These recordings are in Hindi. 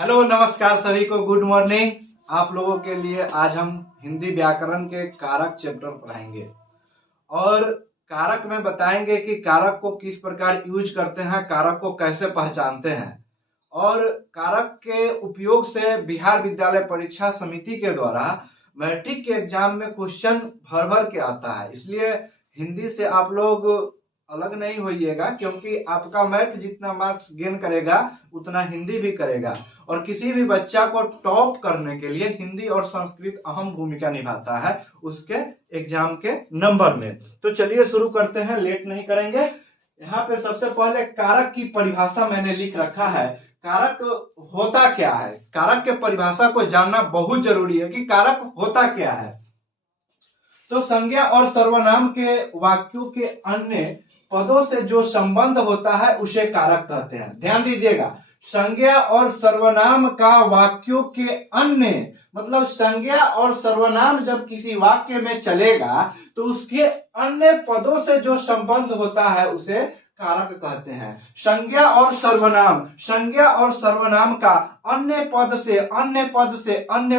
हेलो नमस्कार सभी को, गुड मॉर्निंग। आप लोगों के लिए आज हम हिंदी व्याकरण के कारक चैप्टर पढ़ाएंगे और कारक में बताएंगे कि कारक को किस प्रकार यूज करते हैं, कारक को कैसे पहचानते हैं और कारक के उपयोग से बिहार विद्यालय परीक्षा समिति के द्वारा मैट्रिक के एग्जाम में क्वेश्चन भर भर के आता है। इसलिए हिंदी से आप लोग अलग नहीं होइएगा, क्योंकि आपका मैथ जितना मार्क्स गेन करेगा उतना हिंदी भी करेगा और किसी भी बच्चा को टॉप करने के लिए हिंदी और संस्कृत अहम भूमिका निभाता है उसके एग्जाम के नंबर में। तो चलिए शुरू करते हैं, लेट नहीं करेंगे। यहाँ पे सबसे पहले कारक की परिभाषा मैंने लिख रखा है। कारक होता क्या है, कारक के परिभाषा को जानना बहुत जरूरी है कि कारक होता क्या है। तो संज्ञा और सर्वनाम के वाक्यों के अन्य पदों से जो संबंध होता है उसे कारक कहते हैं। ध्यान दीजिएगा, संज्ञा और सर्वनाम का वाक्यों के अन्य मतलब संज्ञा और सर्वनाम जब किसी वाक्य में चलेगा तो उसके अन्य पदों से जो संबंध होता है उसे कारक कहते हैं। संज्ञा और सर्वनाम का अन्य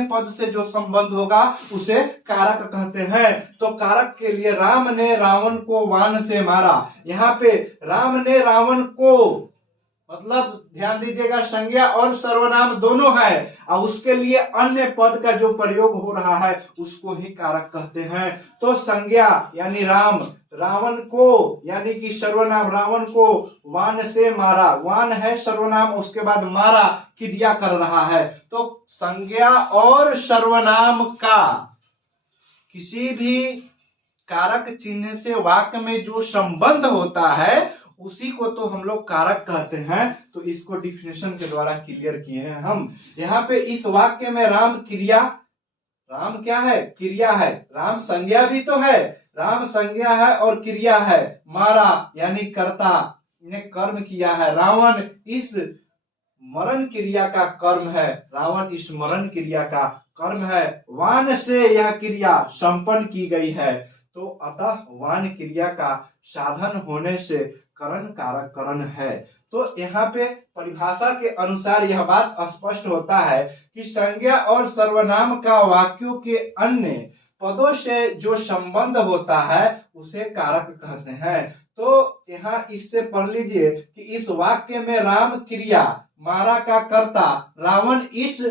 पद से जो संबंध होगा उसे कारक कहते हैं। तो कारक के लिए राम ने रावण को बाण से मारा, यहाँ पे राम ने रावण को मतलब ध्यान दीजिएगा संज्ञा और सर्वनाम दोनों है और उसके लिए अन्य पद का जो प्रयोग हो रहा है उसको ही कारक कहते हैं। तो संज्ञा यानी राम, रावण को यानी कि सर्वनाम रावण को वान से मारा, वान है सर्वनाम, उसके बाद मारा क्रिया कर रहा है। तो संज्ञा और सर्वनाम का किसी भी कारक चिन्ह से वाक्य में जो संबंध होता है उसी को तो हम लोग कारक कहते हैं। तो इसको डिफिनेशन के द्वारा क्लियर किए हैं हम। यहाँ पे इस वाक्य में राम क्रिया, राम क्या है? क्रिया है। राम संज्ञा भी तो है, राम संज्ञा है और क्रिया है। मारा यानी कर्ता ने कर्म किया है, रावण इस मरण क्रिया का कर्म है, रावण इस मरण क्रिया का कर्म है। वान से यह क्रिया संपन्न की गई है। तो अतः वान क्रिया का साधन होने से करण कारक करण है। तो यहाँ पे परिभाषा के अनुसार यह बात स्पष्ट होता है कि संज्ञा और सर्वनाम का वाक्यों के अन्य पदों से जो संबंध होता है उसे कारक कहते हैं। तो यहाँ इससे पढ़ लीजिए कि इस वाक्य में राम क्रिया, मारा का कर्ता, रावण इस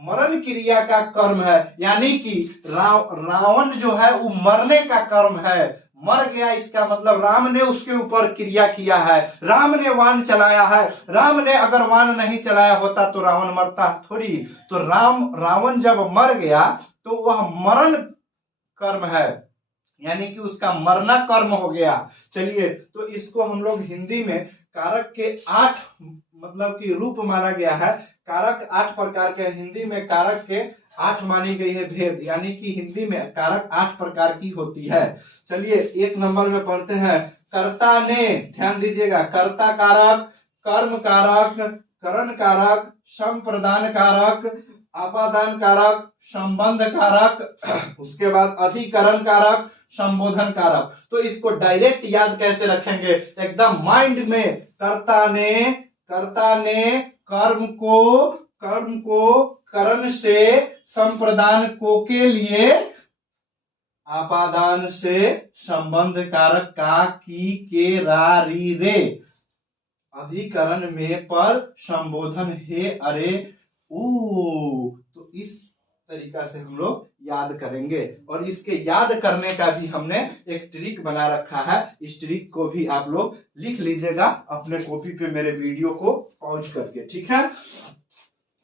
मरण क्रिया का कर्म है, यानी कि रावण जो है वो मरने का कर्म है, मर गया। इसका मतलब राम ने उसके ऊपर क्रिया किया है, राम ने वान चलाया है। राम ने अगर वान नहीं चलाया होता तो रावण मरता थोड़ी। तो रावण जब मर गया तो वह मरण कर्म है, यानी कि उसका मरना कर्म हो गया। चलिए, तो इसको हम लोग हिंदी में कारक के 8 मतलब कि रूप माना गया है। कारक 8 प्रकार के, हिंदी में कारक के 8 मानी गई है भेद, यानी कि हिंदी में कारक 8 प्रकार की होती है। चलिए एक नंबर में पढ़ते हैं कर्ता ने। ध्यान दीजिएगा, कर्ता कारक, कर्म कारक, करण कारक, संप्रदान कारक, आपादान कारक, संबंध कारक, उसके बाद अधिकरण कारक, संबोधन कारक। तो इसको डायरेक्ट याद कैसे रखेंगे, एकदम माइंड में। कर्ता ने कर्म को करण से, संप्रदान को के लिए, आपादान से, संबंध कारक का, की, के, रा, री, रे, अधिकरण में, पर, संबोधन हे, अरे, ऊ। तो इस तरीका से हम लोग याद करेंगे और इसके याद करने का भी हमने एक ट्रिक बना रखा है। इस ट्रिक को भी आप लोग लिख लीजिएगा अपने कॉपी पे मेरे वीडियो को पॉज करके, ठीक है।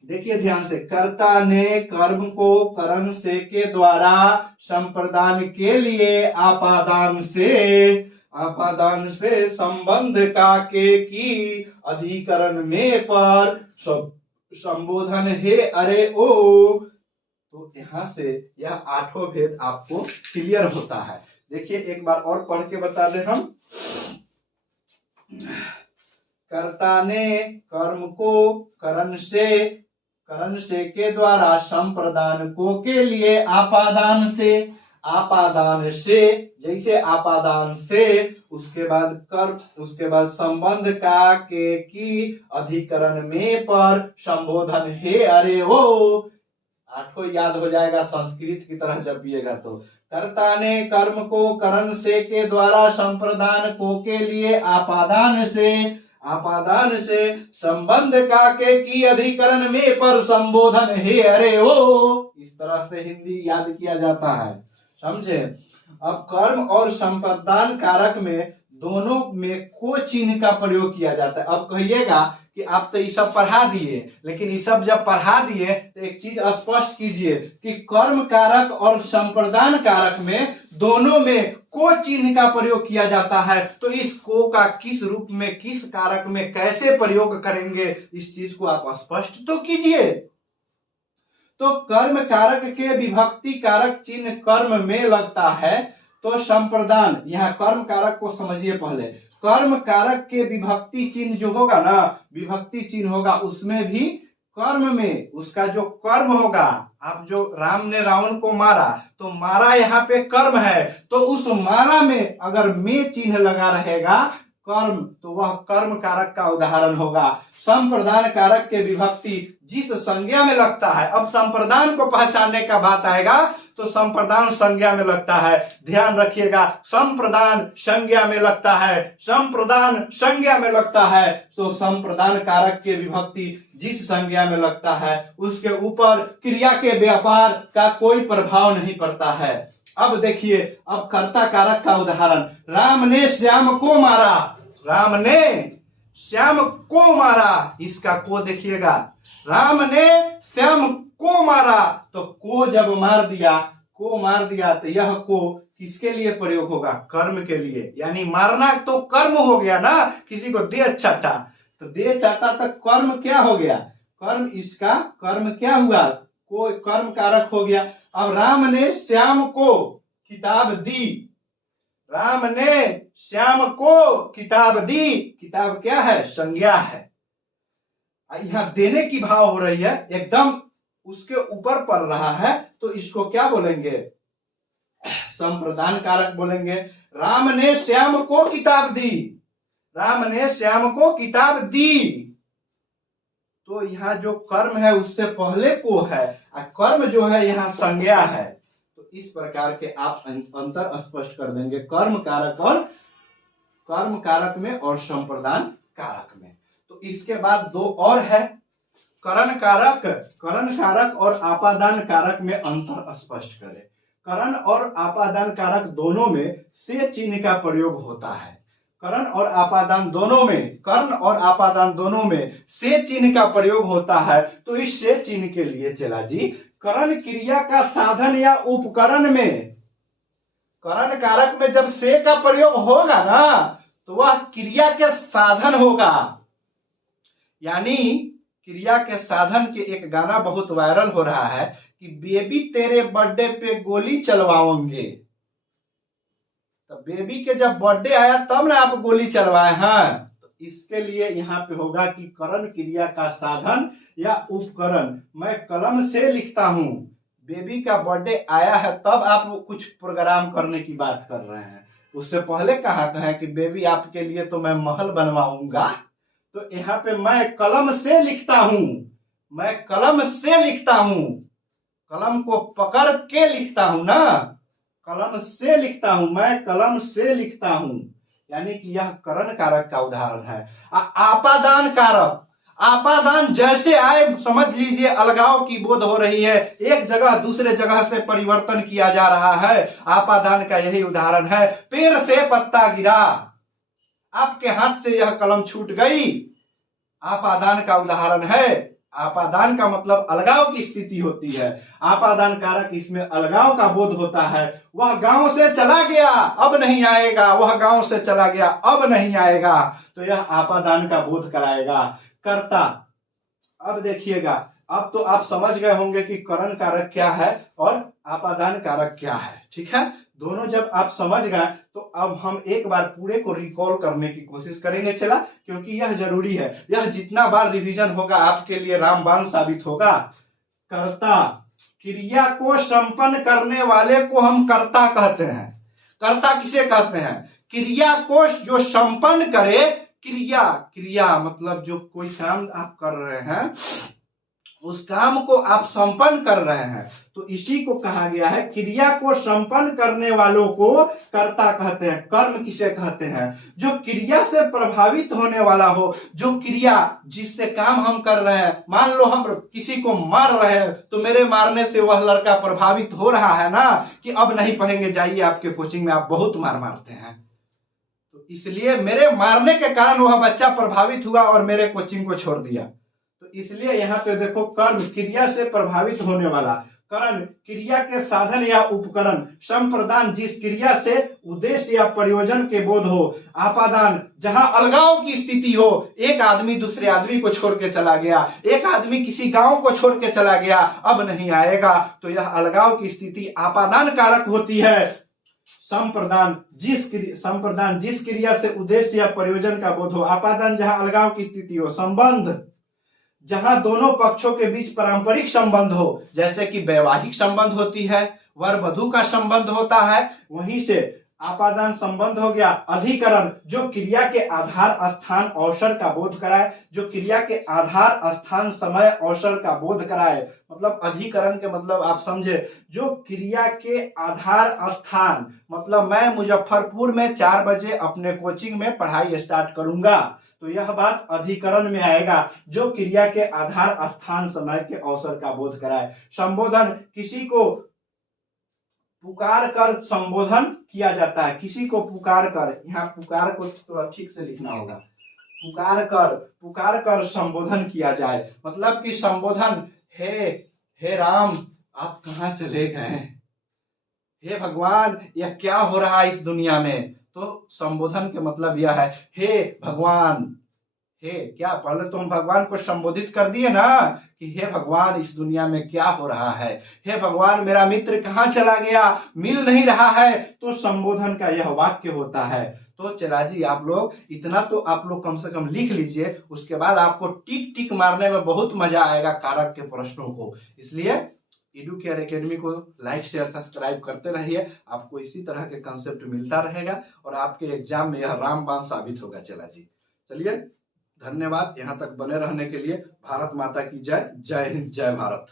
देखिए ध्यान से, कर्ता ने कर्म को करण से के द्वारा, संप्रदान के लिए, आपादान से, संबंध का के, की, अधिकरण में, पर, संबोधन हे, अरे, ओ। तो यहाँ से यह 8 भेद आपको क्लियर होता है। देखिए एक बार और पढ़ के बता दें हम। कर्ता ने कर्म को करण से के द्वारा, संप्रदान को के लिए, आपादान से, आपादान से, जैसे आपादान से, उसके बाद कर्म, उसके बाद संबंध का, के, की, अधिकरण में, पर, संबोधन हे, अरे वो, आठों याद हो जाएगा संस्कृत की तरह जब पिएगा तो। कर्ता ने कर्म को करण से के द्वारा, संप्रदान को के लिए आपादान से, आपादान से, संबंध का, के, की, अधिकरण में, पर, संबोधन हे, अरे वो। इस तरह से हिंदी याद किया जाता है, समझे। अब कर्म और संप्रदान कारक में दोनों में को चिन्ह का प्रयोग किया जाता है। अब कहिएगा कि आप तो ये सब पढ़ा दिए, लेकिन ये सब जब पढ़ा दिए तो एक चीज स्पष्ट कीजिए कि कर्म कारक और संप्रदान कारक में दोनों में को चिन्ह का प्रयोग किया जाता है। तो इस को का किस रूप में, किस कारक में कैसे प्रयोग करेंगे, इस चीज को आप स्पष्ट तो कीजिए। तो कर्म कारक के विभक्ति कारक चिन्ह कर्म में लगता है, तो संप्रदान, यहाँ कर्म कारक को समझिए पहले। कर्म कारक के विभक्ति चिन्ह जो होगा ना, विभक्ति चिन्ह होगा, उसमें भी कर्म में उसका जो कर्म होगा, आप जो राम ने रावण को मारा, तो मारा यहाँ पे कर्म है, तो उस मारा में अगर में चिन्ह लगा रहेगा कर्म, तो वह कर्म कारक का उदाहरण होगा। संप्रदान कारक के विभक्ति जिस संज्ञा में लगता है, अब संप्रदान को पहचानने का बात आएगा तो संप्रदान संज्ञा में लगता है, ध्यान रखिएगा, संप्रदान संज्ञा में लगता है, संप्रदान संज्ञा में लगता है। तो संप्रदान कारक के विभक्ति जिस संज्ञा में लगता है उसके ऊपर क्रिया के व्यापार का कोई प्रभाव नहीं पड़ता है। अब देखिए, अब कर्ता कारक का उदाहरण, राम ने श्याम को मारा, राम ने श्याम को मारा, इसका को देखिएगा, राम ने श्याम को मारा, तो को जब मार दिया, को मार दिया, तो यह को किसके लिए प्रयोग होगा, कर्म के लिए, यानी मारना तो कर्म हो गया ना, किसी को दे चाटा, तो दे चाटा तक कर्म क्या हो गया, कर्म, इसका कर्म क्या हुआ, को कर्म कारक हो गया। अब राम ने श्याम को किताब दी, राम ने श्याम को किताब दी, किताब क्या है, संज्ञा है, यहां देने की भाव हो रही है, एकदम उसके ऊपर पड़ रहा है, तो इसको क्या बोलेंगे, संप्रदान कारक बोलेंगे। राम ने श्याम को किताब दी, राम ने श्याम को किताब दी, तो यहाँ जो कर्म है उससे पहले को है, और कर्म जो है यहाँ संज्ञा है। तो इस प्रकार के आप अंतर स्पष्ट कर देंगे कर्म कारक और कर्म कारक में और संप्रदान कारक में। तो इसके बाद दो और है, करण कारक, करण कारक और आपादान कारक में अंतर स्पष्ट करें। करण और आपादान कारक दोनों में से चिन्ह का प्रयोग होता है, करण और आपादान दोनों में, कर्ण और आपादान दोनों में से चिन्ह का प्रयोग होता है। तो इस से चिन्ह के लिए चला जी, करण क्रिया का साधन या उपकरण में, करण कारक में जब से का प्रयोग होगा ना, तो वह क्रिया के साधन होगा, यानी क्रिया के साधन के एक गाना बहुत वायरल हो रहा है कि बेबी तेरे बर्थडे पे गोली चलवाओगे, तो बेबी के जब बर्थडे आया तब ना आप गोली चलवाए हैं। तो इसके लिए यहाँ पे होगा कि करण क्रिया का साधन या उपकरण। मैं कलम से लिखता हूं, बेबी का बर्थडे आया है तब आप कुछ प्रोग्राम करने की बात कर रहे हैं, उससे पहले कहा कहें कि बेबी आपके लिए तो मैं महल बनवाऊंगा। तो यहाँ पे मैं कलम से लिखता हूं, मैं कलम से लिखता हूं, कलम को पकड़ के लिखता हूं ना, कलम से लिखता हूं, मैं कलम से लिखता हूं, यानी कि यह करण कारक का उदाहरण है। आपादान कारक, आपादान जैसे आए समझ लीजिए अलगाव की बोध हो रही है, एक जगह दूसरे जगह से परिवर्तन किया जा रहा है, आपादान का यही उदाहरण है। पेड़ से पत्ता गिरा, आपके हाथ से यह कलम छूट गई, आपादान का उदाहरण है। आपादान का मतलब अलगाव की स्थिति होती है, आपादान कारक इसमें अलगाव का बोध होता है। वह गांव से चला गया अब नहीं आएगा, वह गांव से चला गया अब नहीं आएगा, तो यह आपादान का बोध कराएगा। कर्ता, अब देखिएगा, अब तो आप समझ गए होंगे कि करण कारक क्या है और आपादान कारक क्या है, ठीक है। दोनों जब आप समझ गए तो अब हम एक बार पूरे को रिकॉल करने की कोशिश करेंगे, चला, क्योंकि यह जरूरी है। यह जितना बार रिवीजन होगा आपके लिए रामबाण साबित होगा। कर्ता, क्रिया को संपन्न करने वाले को हम कर्ता कहते हैं। कर्ता किसे कहते हैं? क्रिया को जो संपन्न करे, क्रिया, क्रिया मतलब जो कोई काम आप कर रहे हैं, उस काम को आप संपन्न कर रहे हैं, तो इसी को कहा गया है, क्रिया को संपन्न करने वालों को कर्ता कहते हैं। कर्म किसे कहते हैं? जो क्रिया से प्रभावित होने वाला हो, जो क्रिया जिससे काम हम कर रहे हैं, मान लो हम किसी को मार रहे हैं, तो मेरे मारने से वह लड़का प्रभावित हो रहा है ना, कि अब नहीं पढ़ेंगे, जाइए आपके कोचिंग में, आप बहुत मार मारते हैं। तो इसलिए मेरे मारने के कारण वह बच्चा प्रभावित हुआ और मेरे कोचिंग को छोड़ दिया। तो इसलिए यहाँ पे देखो, कर्म क्रिया से प्रभावित होने वाला, करण क्रिया के साधन या उपकरण, संप्रदान जिस क्रिया से उद्देश्य या प्रयोजन के बोध हो, आपादान जहां अलगाव की स्थिति हो, एक आदमी दूसरे आदमी को छोड़ के चला गया, एक आदमी किसी गांव को छोड़ के चला गया, अब नहीं आएगा, तो यह अलगाव की स्थिति आपादान कारक होती है। संप्रदान जिस क्रिया से उद्देश्य या प्रयोजन का बोध हो, आपादान जहां अलगाव की स्थिति हो, संबंध जहां दोनों पक्षों के बीच पारंपरिक संबंध हो, जैसे कि वैवाहिक संबंध होती है, वर वधु का संबंध होता है, वहीं से आपादान संबंध हो गया। अधिकरण जो क्रिया के आधार स्थान अवसर का बोध कराए, जो क्रिया के आधार स्थान समय अवसर का बोध कराए, मतलब अधिकरण के मतलब आप समझे, जो क्रिया के आधार स्थान, मतलब मैं मुजफ्फरपुर में 4 बजे अपने कोचिंग में पढ़ाई स्टार्ट करूंगा, तो यह बात अधिकरण में आएगा, जो क्रिया के आधार स्थान समय के अवसर का बोध कराए। संबोधन पुकार कर संबोधन किया जाता है, किसी को पुकार कर, यहाँ पुकार को थोड़ा ठीक से लिखना होगा, पुकार कर संबोधन किया जाए, मतलब कि संबोधन, हे राम आप कहाँ चले गए, हे भगवान यह क्या हो रहा है इस दुनिया में। तो संबोधन के मतलब यह है, हे भगवान, हे क्या, पहले तो हम भगवान को संबोधित कर दिए ना, कि हे भगवान इस दुनिया में क्या हो रहा है, हे भगवान मेरा मित्र कहाँ चला गया, मिल नहीं रहा है, तो संबोधन का यह वाक्य होता है। तो चला जी, आप लोग इतना तो आप लोग कम से कम लिख लीजिए, उसके बाद आपको टिक टिक मारने में बहुत मजा आएगा कारक के प्रश्नों को। इसलिए एडुकेयर एकेडमी को लाइक शेयर सब्सक्राइब करते रहिए, आपको इसी तरह के कंसेप्ट मिलता रहेगा और आपके एग्जाम में यह रामबाण साबित होगा। चला जी, चलिए धन्यवाद यहाँ तक बने रहने के लिए। भारत माता की जय, जय हिंद, जय भारत।